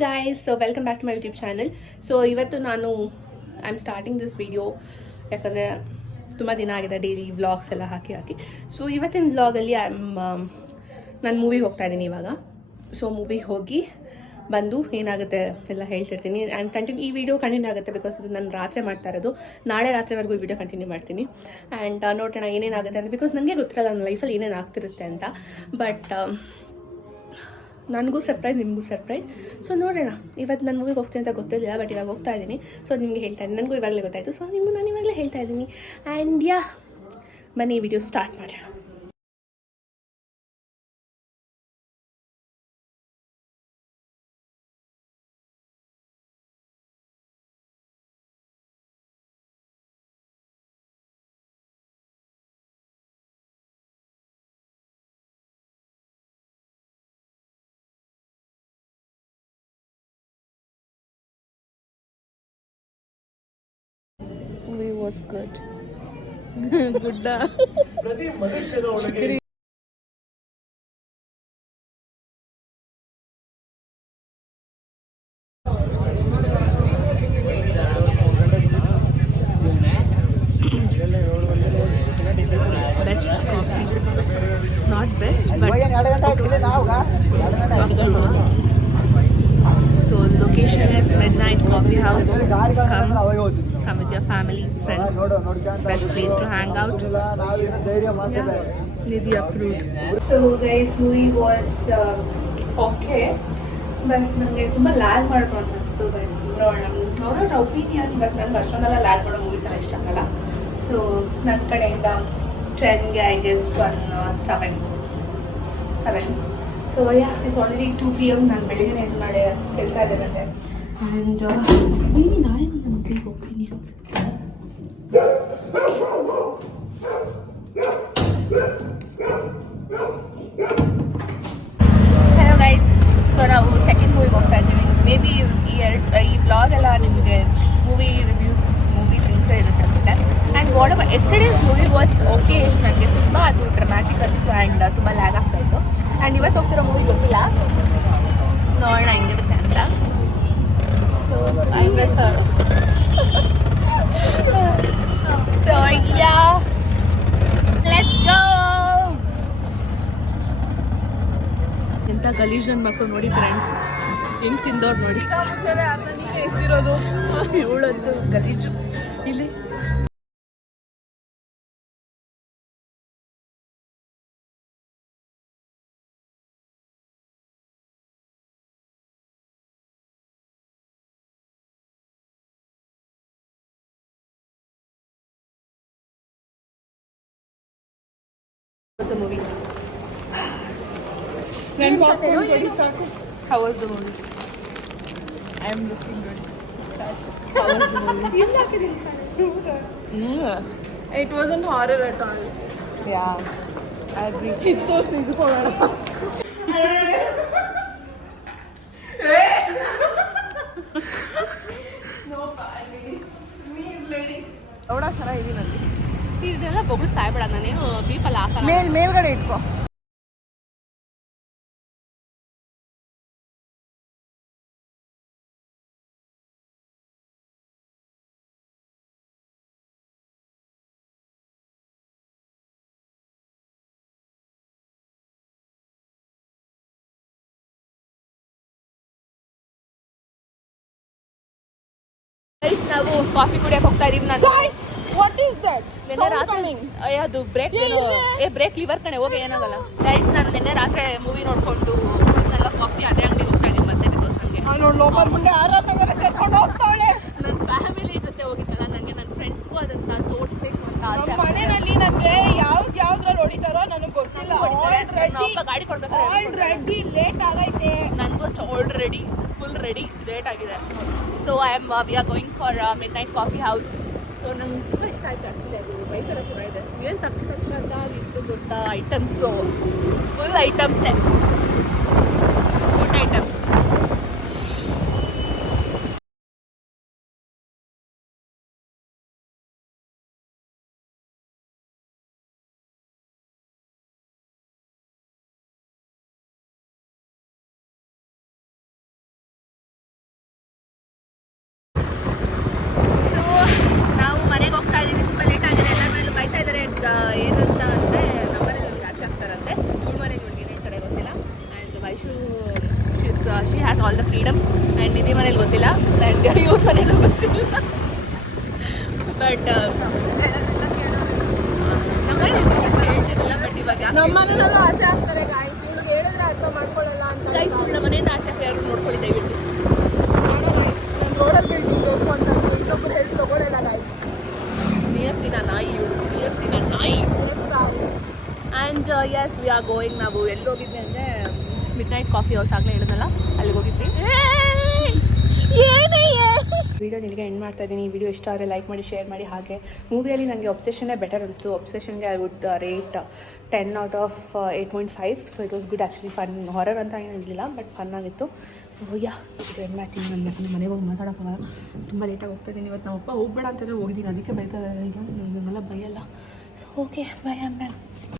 guys, so welcome back to my YouTube channel. So ಇವತ್ತು ನಾನು I am starting this video ಯಾಕಂದರೆ ತುಂಬ ದಿನ ಆಗಿದೆ ಡೈಲಿ ವ್ಲಾಗ್ಸ್ ಎಲ್ಲ ಹಾಕಿ ಸೊ ಇವತ್ತಿನ ವ್ಲಾಗಲ್ಲಿ ನಾನು ಮೂವಿಗೆ ಹೋಗ್ತಾ ಇದ್ದೀನಿ ಇವಾಗ. ಸೊ ಮೂವಿಗೆ ಹೋಗಿ ಬಂದು ಏನಾಗುತ್ತೆ ಎಲ್ಲ ಹೇಳ್ತಿರ್ತೀನಿ ಆ್ಯಂಡ್ ಈ ವಿಡಿಯೋ ಕಂಟಿನ್ಯೂ ಆಗುತ್ತೆ ಬಿಕಾಸ್ ಇದು ನಾನು ರಾತ್ರಿ ಮಾಡ್ತಾ ಇರೋದು. ನಾಳೆ ರಾತ್ರಿವರೆಗೂ ಈ ವಿಡಿಯೋ ಕಂಟಿನ್ಯೂ ಮಾಡ್ತೀನಿ ಆ್ಯಂಡ್ ನೋಡೋಣ ಏನೇನಾಗುತ್ತೆ ಅಂತ. ಬಿಕಾಸ್ ನನಗೆ ಗೊತ್ತಿರಲ್ಲ ನನ್ನ ಲೈಫಲ್ಲಿ ಏನೇನು ಆಗ್ತಿರುತ್ತೆ ಅಂತ. ಬಟ್ ನನಗೂ ಸರ್ಪ್ರೈಸ್, ನಿಮಗೂ ಸರ್ಪ್ರೈಸ್. ಸೊ ನೋಡೋಣ. ಇವತ್ತು ನಾನು ಮೂವಿಗೆ ಹೋಗ್ತೀನಿ ಅಂತ ಗೊತ್ತಿಲ್ಲ, ಬಟ್ ಇವಾಗ ಹೋಗ್ತಾ ಇದ್ದೀನಿ. ಸೊ ನಿಮಗೆ ಹೇಳ್ತಾ ಇದ್ದೀನಿ, ನನಗೂ ಇವಾಗಲೇ ಗೊತ್ತಾಯಿತು. ಸೊ ನಿಮಗೂ ನಾನು ಇವಾಗಲೇ ಹೇಳ್ತಾ ಇದ್ದೀನಿ. ಆ್ಯಂಡ್ ಬನ್ನಿ ಈ ವಿಡಿಯೋ ಸ್ಟಾರ್ಟ್ ಮಾಡೋಣ. Movie was good. Good. Best coffee. Not best, but so the location is Midnight Coffee House. Come with your family, friends. Best place to hang out. Yeah. Nidhi approved. So guys, movie was okay, but ನನಗೆ ತುಂಬ lag ಮಾಡಿದ್ರು ಅಂತ ಅನಿಸ್ತು. But ನೋಡೋಣ opinion. But ನಂಗೆ ಅಷ್ಟೊಂದೆಲ್ಲ lag ಮಾಡೋ movies ಎಲ್ಲ ಇಷ್ಟ ಆಗಲ್ಲ. ಸೊ ನನ್ನ ಕಡೆಯಿಂದ 10ಗೆ I guess 7. So it's already 2 PM. ನಾನು ಬೆಳಿಗ್ಗೆ ಇದು ಮಾಡಿ ಕೆಲಸ ಇದೆ ನನಗೆ. ಆ್ಯಂಡ್ ನಾಳೆ ನನ್ನ ಮಕ್ಕಳಿಗೆ ಹೋಗ್ತೀನಿ ಅನ್ಸುತ್ತೆ. ಹಲೋ ಗೈಸ್, ಸೊ ನಾವು ಸೆಕೆಂಡ್ ಮೂವಿಗೆ ಹೋಗ್ತಾ ಇದ್ದೀವಿ. ಮೇ ಬಿ ಈ ಬ್ಲಾಗ್ ಎಲ್ಲ ನಿಮಗೆ ಮೂವಿ ರಿವ್ಯೂಸ್, ಮೂವಿ ಥಿಂಗ್ಸೇ ಇರುತ್ತೆ ಅನ್ಸುತ್ತೆ. And what ever ಎಸ್ಟರ್ಡೇಸ್ movie was okay. ಎಷ್ಟು ನನಗೆ ತುಂಬ ಅದು ಡ್ರಾಮ್ಯಾಟಿಕ್ ಅನಿಸ್ತು ಆ್ಯಂಡ್ ತುಂಬ ಲ್ಯಾಗ್ ಆಗ್ತಾಯಿತ್ತು. ಆ್ಯಂಡ್ ಇವತ್ತು ಹೋಗ್ತಿರೋ ಮೂವಿ ಗೊತ್ತಿಲ್ಲ, ನೋಡೋಣ ಹೆಂಗಿರುತ್ತೆ ಅಂತ. So let's go. ಎಂಥ ಗಲೀಜ್ ನನ್ನ ಮಕ್ಕಳು ನೋಡಿ ಫ್ರೆಂಡ್ಸ್, ಹೆಂಗೆ ತಿಂದವ್ರು ನೋಡಿ. ಎಷ್ಟಿರೋದು ಇವಳಂತೂ ಗಲೀಜು ಇಲ್ಲಿ. The movie. How was the movie? I am looking good. How was the movie? It wasn't horror at all. Yeah, I agree. It's so simple. No bad ladies. Me is ladies. ಅವಳ ಥರ ಇದೀನಲ್ಲಿ. ಇದೆಲ್ಲ ಬೊಗಳು ಸಾಯ್ಬೇಡ, ನಾನೇನು ಬೀಪಲ್ಲಿ ಹಾಕಲ್ಲ. ಮೇಲ್ಗಡೆ ಇಟ್ಕೋ. ನಾವು coffee ಕುಡಿಯಕ್ಕೆ ಹೋಗ್ತಾ ಇದೀವಿ. ನಾನು What is that? ನಿನ್ನೆ ರಾತ್ರಿ ಅದು ಬ್ರೇಕ್ ಏನೋ ಬ್ರೇಕ್ ಲಿವರ್ ಕಣೆ, ಹೋಗಿ ಏನಾಗಲ್ಲ. ಗೈಸ್, ನಾನು ನಿನ್ನೆ ರಾತ್ರಿ ಮೂವಿ ನೋಡ್ಕೊಂಡು ಎಲ್ಲ ಕಾಫಿ ಅದೇ ಅಂಗಡಿಗೆ ಹೋಗ್ತಾ ಇದ್ದೀನಿ ಮತ್ತೆ. ಬಿಕಾಸ್ ನನಗೆ ಕರ್ಕೊಂಡು ಹೋಗ್ತಾಳೆ. ನನ್ನ ಫ್ಯಾಮಿಲಿ ಜೊತೆ ಹೋಗಿದ್ದಲ್ಲ, ನನಗೆ ನನ್ನ ಫ್ರೆಂಡ್ಸ್ಗೂ ಅದನ್ನ ತೋರಿಸ್ಬೇಕು ಅಂತ ಆಸೆ. ಮನೆಯಲ್ಲಿ ನನಗೆ ಯಾವ್ದ್ರಲ್ಲಿ ಹೊಡಿತಾರೋ ನನಗೆ ಗೊತ್ತಿಲ್ಲ. ಗಾಡಿ ಕೊಡ್ಬೇಕಾದ್ರೆ ಆಲ್ರೆಡಿ ಲೇಟ್ ಆಗೈತೆ. ನನಗೂ ಅಷ್ಟು ಆಲ್ರೆಡಿ ಫುಲ್ ರೆಡಿ ಲೇಟ್ ಆಗಿದೆ. So we are going for midnight coffee house. So ನಂಗೆ ತುಂಬ ಇಷ್ಟ ಆಯಿತು ಆ್ಯಕ್ಚುಲಿ. ಅದು ಬೈಕ್ ಎಲ್ಲ ಚೆನ್ನಾಗಿದೆ. ಏನು ಸಕ್ಕತ್ತಾಗಿ ದೊಡ್ಡ ಐಟಮ್ಸು, ಫುಲ್ ಐಟಮ್ಸೇ, food items. All the freedom. And Nidhi ಮನೇಲಿ ಗೊತ್ತಿಲ್ಲ, ಆ್ಯಂಡ್ ಇವ್ರ ಮನೇಲೂ ಗೊತ್ತಿಲ್ಲ. ಬಟ್ ನಮ್ಮ ಹೇಳ್ತಿರಲಿಲ್ಲ, ಬಟ್ ಇವಾಗ ನಮ್ಮ ಮನೆಯಲ್ಲೂ ಆಚೆ ಆಗ್ತಾರೆ ಗಾಯ್ಸ್. ಇವ್ಳಿಗೆ ಹೇಳಿದ್ರೆ ಅರ್ಥ ಮಾಡ್ಕೊಳ್ಳಲ್ಲ ಅಂತ. ಗೈಸ್ ನಮ್ಮ ಮನೆಯಿಂದ ಆಚೆ ಯಾರು ನೋಡ್ಕೊಳ್ಳಿ ದಯವಿಟ್ಟು. ನಾನು ರೋಡಲ್ಲಿ ಬಿಲ್ಡಿಂಗ್ ಬೇಕು ಅಂತಂದು ಇನ್ನೊಬ್ಬರು ಹೇಳಿ ತಗೊಳ್ಳಲ್ಲ ಗಾಯ್ಸ್. ನಿಯತ್ತಿನ ನಾಯಿ ಇವಳು, ನಿಯತ್ತಿನ ನಾಯಿ. And yes we are going. ನಾವು ಎಲ್ಲಿ ಹೋಗಿದ್ವಿ ಅಂದರೆ ಮಿಡ್ ನೈಟ್ ಕಾಫಿ ಹೌಸ್ ಆಗಲೇ ಹೇಳಿದ್ನಲ್ಲ, ಅಲ್ಲಿಗೆ ಹೋಗಿದ್ವಿ. ವಿಡಿಯೋ ನಿನಗೆ ಎಂಡ್ ಮಾಡ್ತಾ ಇದ್ದೀನಿ. ಈ ವಿಡಿಯೋ ಇಷ್ಟ ಆದರೆ ಲೈಕ್ ಮಾಡಿ, ಶೇರ್ ಮಾಡಿ. ಹಾಗೆ ಮೂವಿಯಲ್ಲಿ ನನಗೆ ಒಬ್ಸೆಷನ್ನೇ ಬೆಟರ್ ಅನಿಸ್ತು. ಒಬ್ಸೆಷನ್ಗೆ I would rate 10 out of 8.5. So it was good actually. Fun horror ಅಂತ ಏನಿರಲಿಲ್ಲ, ಬಟ್ ಫನ್ ಆಗಿತ್ತು. ಸೊ ವಿಡಿಯೋ ಎಂಡ್ ಮಾಡ್ತೀನಿ. ನಾನು ಯಾಕಂದರೆ ಮನೆಗೆ ಹೋಗಿ ಮಾತಾಡೋಕ್ಕಾಗಲ್ಲ, ತುಂಬ ಲೇಟಾಗಿ ಹೋಗ್ತಾ ಇದ್ದೀನಿ. ಇವತ್ತು ನಮ್ಮಪ್ಪ ಹೋಗ್ಬೇಡ ಅಂತಂದರೆ ಹೋಗಿದ್ದೀನಿ, ಅದಕ್ಕೆ ಬೈತಾ ಇದ್ದಾರೆ. ಈಗ ನನಗೆಲ್ಲ ಬೈಯಲ್ಲ. So okay, bye, I'm back.